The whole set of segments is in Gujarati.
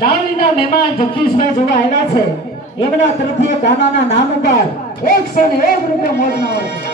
દાવલીના મહેમાન જગદીશભાઈ જોવા આવ્યા છે એમના તરફથી કાનાના નામ ઉપર એકસો ને એક રૂપિયા મોજના હોય છે.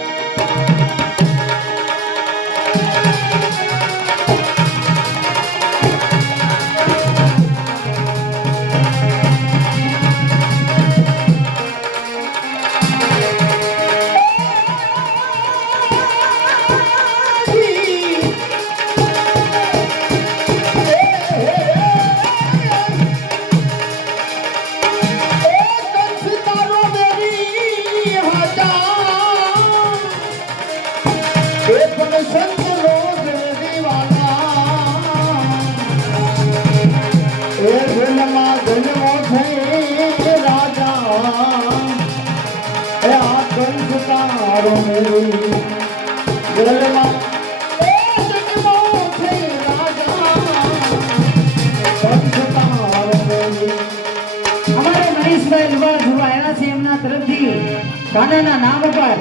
કાનાના નામ ઉપર.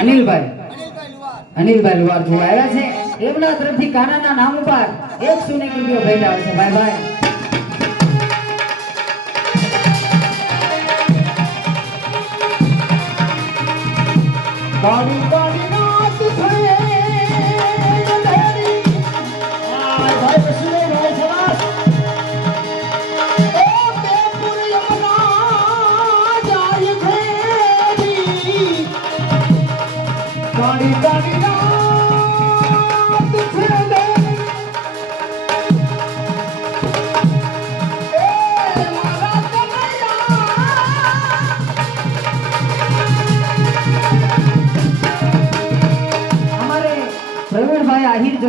અનિલભાઈ. અનિલભાઈ લુવાર જોવા આવ્યા છે. એમના તરફથી કાનાના નામ ઉપર એક રૂપિયા ભેટ આવે ભાઈ ભાઈ. કાળી કાળી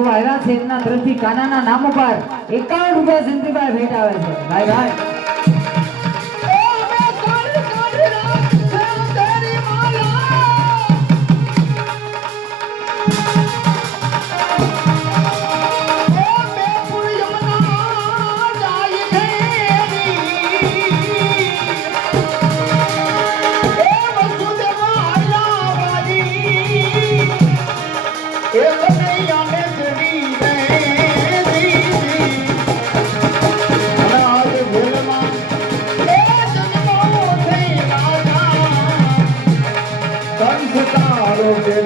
જોવા આવ્યા છે એમના તરફથી કાનાના નામ ઉપર એકાવન રૂપિયા જયંતિભાઈ ભેટ આવે છે. ભાઈ ભાઈ. અમારે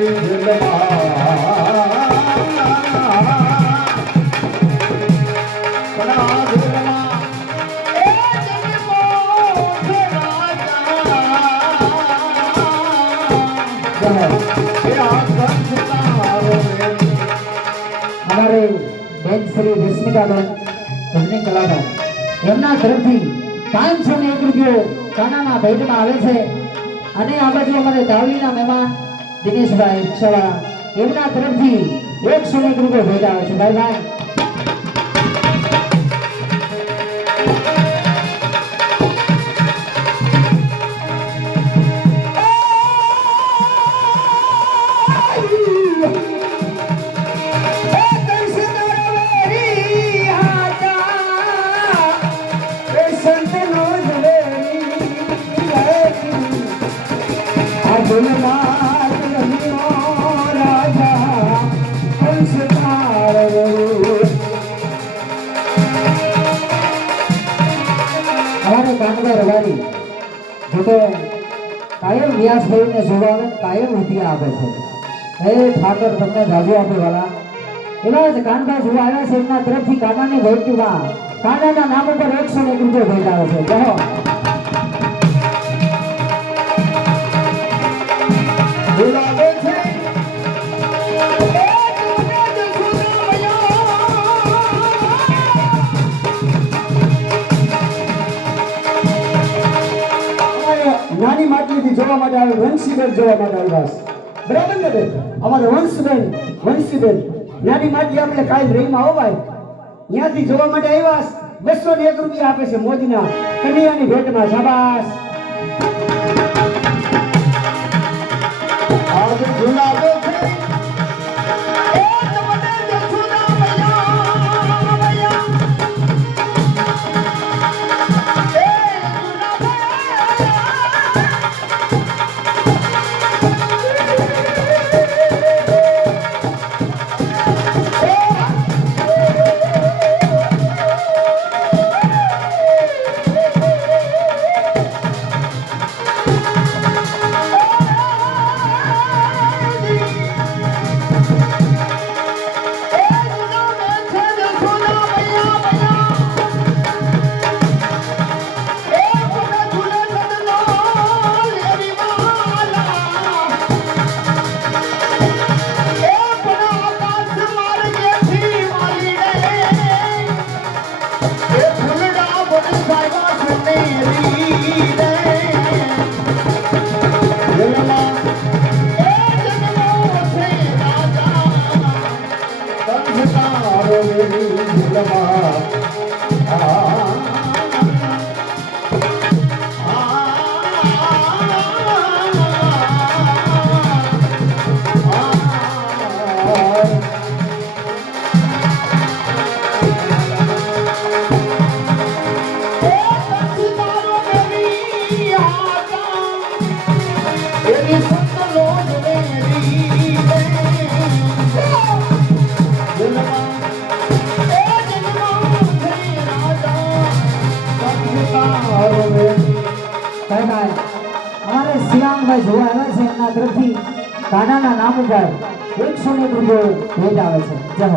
બેન શ્રી રશ્મિકાબેન એમના તરફથી પાંચસો ને એક રૂપિયો કાનાના ભેટમાં આવે છે અને આ બાજુ અમારે દાવલીના મહેમાન દિનેશભાઈ રિક્ષાવાળા એમના તરફથી એકસો સમય એક ભેગા આવે છે. ભાઈ ભાઈ. અમારે કામના રવાડી જો તો કાયમ વ્યાસભાઈને જોવા આવે કાયમ રૂપિયા આપે છે. એ ઠાકર તમને જાજુ આપે વાલા. એવા જ કાંડા જોવા આવ્યા છે, એમના તરફથી કાનાની ભેટમાં કાનાના નામ ઉપર એકસો એક રૂપિયા ભેટ આવે છે. કહો માટલીથી જોવા માટે આવે, વંશીબેન જોવા માટે આવ્યા બરાબર ને બેન? અમારે વંશબેન, વંશીબેન નાની માટલી આપણે કાલ રહીમાં આવો ત્યાંથી જોવા માટે આવ્યા. બસો ને એક રૂપિયા આપે છે મોજના કન્યાની ભેટમાં. શાબાશ. શકાય અમારે શિવાંગભાઈ જોવા આવ્યા છે, એમના તરફથી કાનાના નામ ઉપર એકસો ને રૂપિયો ભેટ આવે છે. જય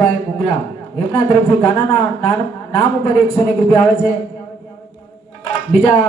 ભાઈ મુગરા. એમના તરફથી ગાનાના નામ ઉપર એકસો એક રૂપિયા આવે છે. બીજા